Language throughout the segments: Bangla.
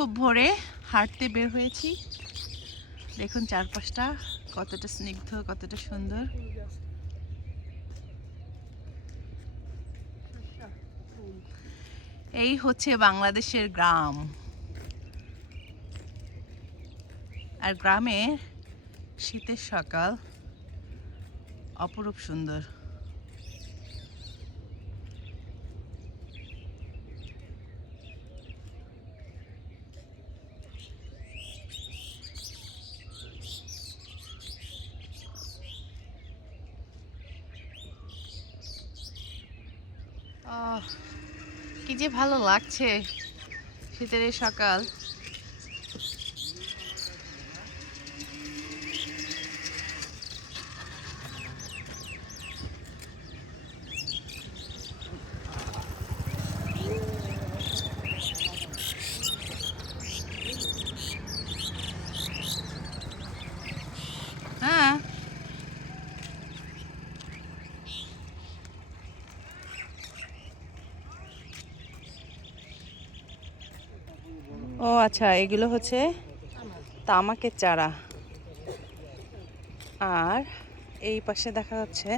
খুব ভোরে হাঁটতে বের হয়েছি। দেখুন চারপাশটা কতটা স্নিগ্ধ, কতটা সুন্দর। এই হচ্ছে বাংলাদেশের গ্রাম, আর গ্রামের শীতের সকাল অপরূপ সুন্দর। কি যে ভালো লাগছে শীতের এই সকাল। হ্যাঁ, ও আচ্ছা, এগুলো হচ্ছে তামাকের চারা। আর এই পাশে দেখা যাচ্ছে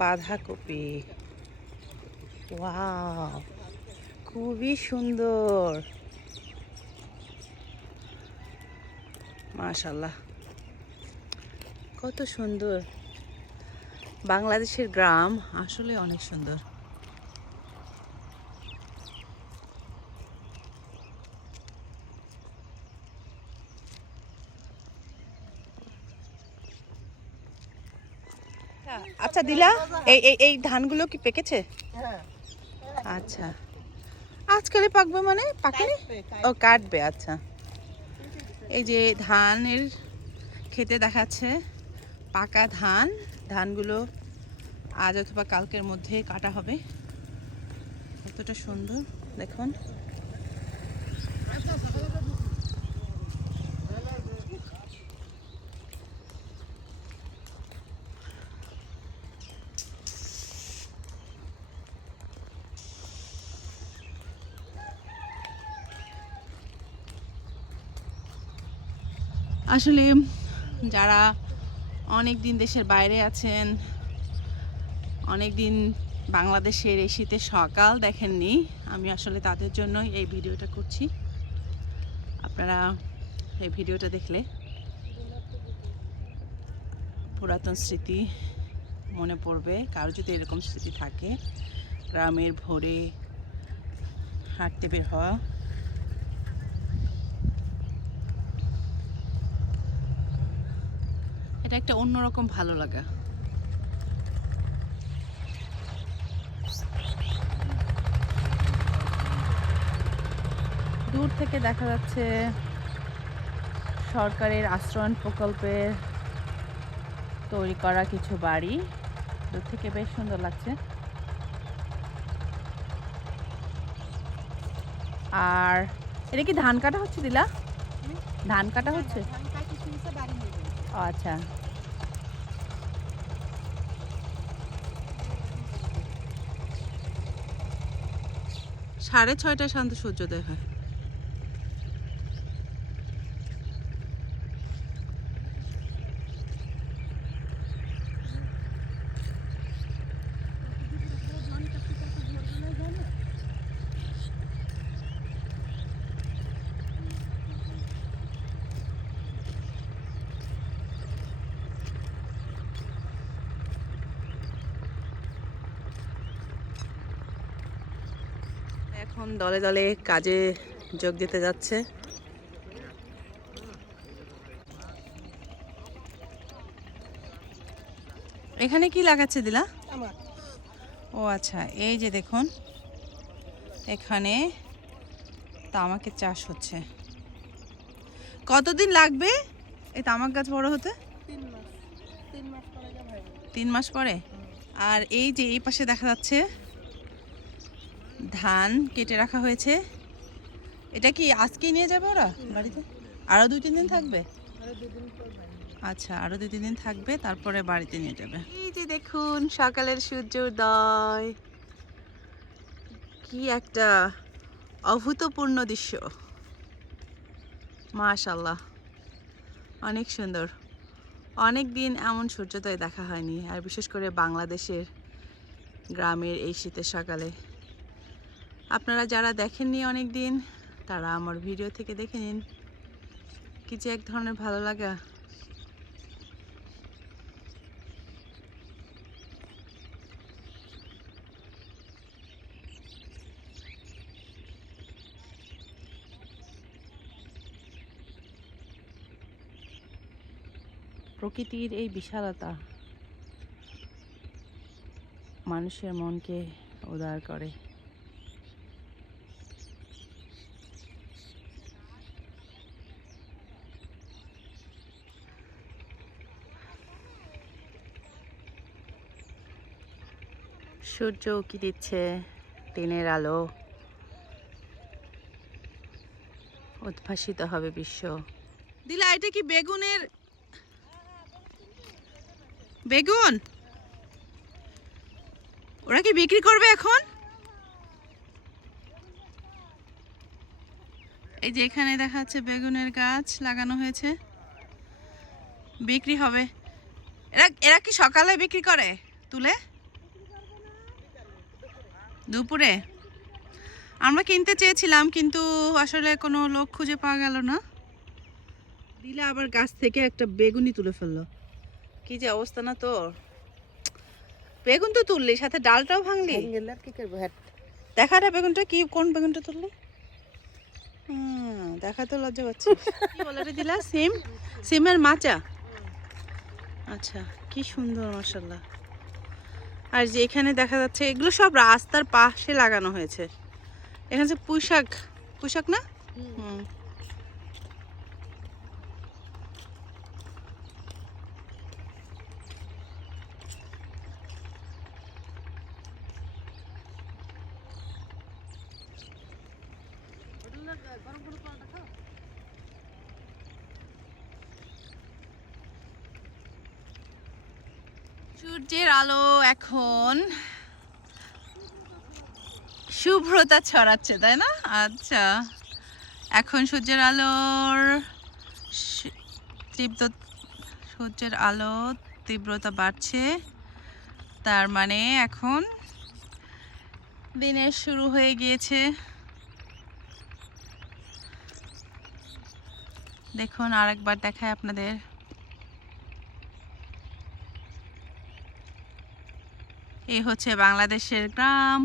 বাঁধাকপি। ওয়াও, খুবই সুন্দর, মাশাআল্লাহ, কত সুন্দর। বাংলাদেশের গ্রাম আসলে অনেক সুন্দর। আচ্ছা দিলা, এই এই এই ধানগুলো কি পেকেছে? আচ্ছা, আজকালই পাকবে মানে পাকেনি? ও কাটবে, আচ্ছা। এই যে ধানের খেতে দেখাচ্ছে পাকা ধান। ধানগুলো আজ অথবা কালকের মধ্যে কাটা হবে। কতটা সুন্দর দেখুন। আসলে যারা অনেক দিন দেশের বাইরে আছেন, অনেক দিন বাংলাদেশের এই শীতের সকাল দেখেননি, আমি আসলে তাদের জন্যই এই ভিডিওটা করছি। আপনারা এই ভিডিওটা দেখলে পুরাতন স্মৃতি মনে পড়বে। কারো যদি এরকম স্মৃতি থাকে, গ্রামের ভোরে হাঁটতে বের হওয়া, এটা একটা অন্যরকম ভালো লাগা। দূর থেকে দেখা যাচ্ছে সরকারের আশ্রয়ণ প্রকল্পের তৈরি করা কিছু বাড়ি। দূর থেকে বেশ সুন্দর লাগছে। আর এটা কি ধান কাটা হচ্ছে দিলা? ধান কাটা হচ্ছে? ও আচ্ছা, সাড়ে 6টায় শান্ত সূর্যোদয় হয়। এখন দলে দলে কাজে যোগ দিতে যাচ্ছে। এখানে কি লাগাচ্ছে দিলা? ও আচ্ছা, এই যে দেখুন এখানে তামাকের চাষ হচ্ছে। কতদিন লাগবে এই তামাক গাছ বড় হতে? 3 মাস পরে। আর এই যে এই পাশে দেখা যাচ্ছে ধান কেটে রাখা হয়েছে। এটা কি আজকেই নিয়ে যাবে ওরা বাড়িতে? আরো 2-3 দিন থাকবে? আচ্ছা, আরো 2-3 দিন থাকবে, তারপরে বাড়িতে নিয়ে যাবে। এই যে দেখুন সকালের সূর্যোদয়, কি একটা অভূতপূর্ণ দৃশ্য, মাশাআল্লাহ, অনেক সুন্দর। অনেক দিন এমন সূর্যোদয় দেখা হয়নি, আর বিশেষ করে বাংলাদেশের গ্রামের এই শীতের সকালে। আপনারা যারা দেখেননি অনেক দিন, তারা আমার ভিডিও থেকে দেখে নিন, কি যে এক ধরনের ভালো লাগা। প্রকৃতির এই বিশালতা মানুষের মনকে উদার করে। সূর্য উঁকি দিচ্ছে, দিনের আলো, উদ্ভাসিত হবে বিশ্ব। দিলা, এটা কি বেগুনের বেগুন? ওরা কি বিক্রি করবে এখন? এই যে এখানে দেখা যাচ্ছে বেগুনের গাছ লাগানো হয়েছে, বিক্রি হবে। এরা এরা কি সকালে বিক্রি করে তুলে? দুপুরে? আমরা কিনতে চেয়েছিলাম, কিন্তু আসলে কোনো লোক খুঁজে পাওয়া গেল না। দিলে আবার গাছ থেকে একটা বেগুনই তুলে ফেললো, কি যে অবস্থা না তোর। বেগুন তো তুললি, সাথে ডালটাও ভাঙলি। কি করবো, দেখা রে বেগুনটা কি, কোন বেগুনটা তুললি? দেখা তো লজ্জা পাচ্ছি। কি বলে রে দিলা? সিম, সিমের মাচা। আচ্ছা, কি সুন্দর, মাশাআল্লাহ। আর যে এখানে দেখা যাচ্ছে এগুলো সব রাস্তার পাশে লাগানো হয়েছে। এখানে যে পুঁইশাক, পুঁইশাক না? সূর্যের আলো এখন শুভ্রতা ছড়াচ্ছে, তাই না? আচ্ছা, এখন সূর্যের আলোর সূর্যের আলো তীব্রতা বাড়ছে, তার মানে এখন দিনের শুরু হয়ে গিয়েছে। দেখুন, আরেকবার দেখায় আপনাদের। এই হচ্ছে বাংলাদেশের গ্রাম,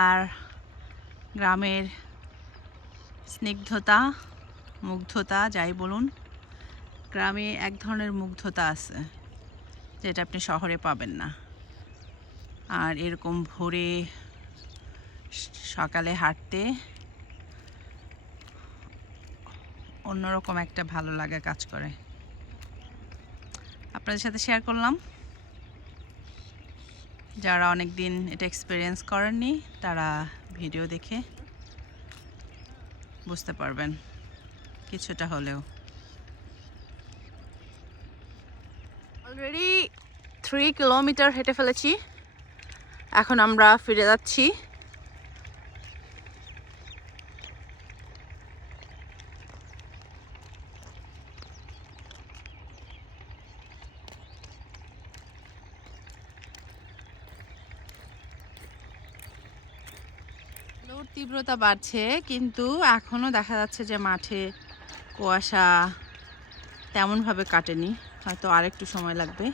আর গ্রামের স্নিগ্ধতা, মুগ্ধতা, যাই বলুন, গ্রামে এক ধরনের মুগ্ধতা আছে যেটা আপনি শহরে পাবেন না। আর এরকম ভোরে সকালে হাঁটতে অন্যরকম একটা ভালো লাগা কাজ করে। আপনাদের সাথে শেয়ার করলাম। যারা অনেক দিন এটা এক্সপিরিয়েন্স করেননি, তারা ভিডিও দেখে বুঝতে পারবেন কিছুটা হলেও। অলরেডি 3 কিলোমিটার হেঁটে ফেলেছি, এখন আমরা ফিরে যাচ্ছি। আলোর তীব্রতা বাড়ছে, কিন্তু এখনো দেখা যাচ্ছে যে মাঠে কুয়াশা তেমনভাবে কাটেনি, হয়তো আরেকটু সময় লাগবে।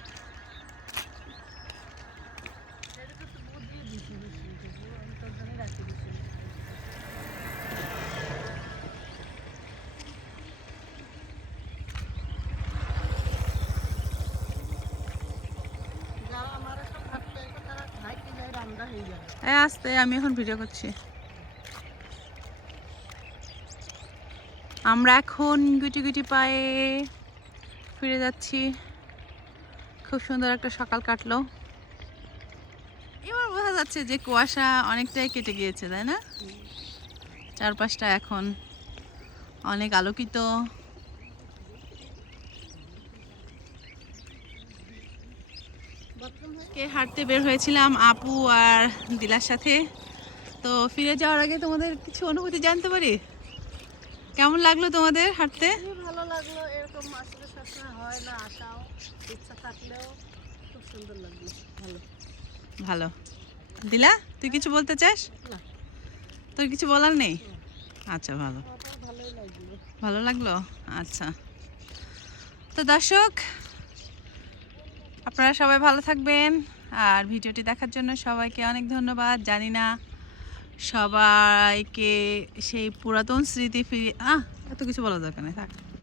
আস্তে, আমি এখন ভিডিও করছি। আমরা এখন গুটি গুটি পায়ে ফিরে যাচ্ছি। খুব সুন্দর একটা সকাল কাটলো। এবার বোঝা যাচ্ছে যে কুয়াশা অনেকটাই কেটে গিয়েছে, তাই না? চারপাশটা এখন অনেক আলোকিত। হাঁটতে বের হয়েছিলাম আপু আর দিলার সাথে, তো ফিরে যাওয়ার আগে তোমাদের কিছু অনুভূতি জানতে পারি? কেমন লাগলো তোমাদের হাঁটতে? ভালো লাগলো, এরকম আসলে সবসময় হয় না, আসাও ইচ্ছা থাকলেও খুব সুন্দর লাগলো। ভালো ভালো। দিলা, তুই কিছু বলতে চাস? না, তোর কিছু বলার নেই? আচ্ছা, ভালো। ভালোই লাগলো। ভালো লাগলো, আচ্ছা। তো দর্শক, আপনারা সবাই ভালো থাকবেন। আর ভিডিওটি দেখার জন্য সবাইকে অনেক ধন্যবাদ। জানি না সবাইকে সেই পুরাতন স্মৃতি ফিরে এত কিছু বলা দরকার নেই, থাক।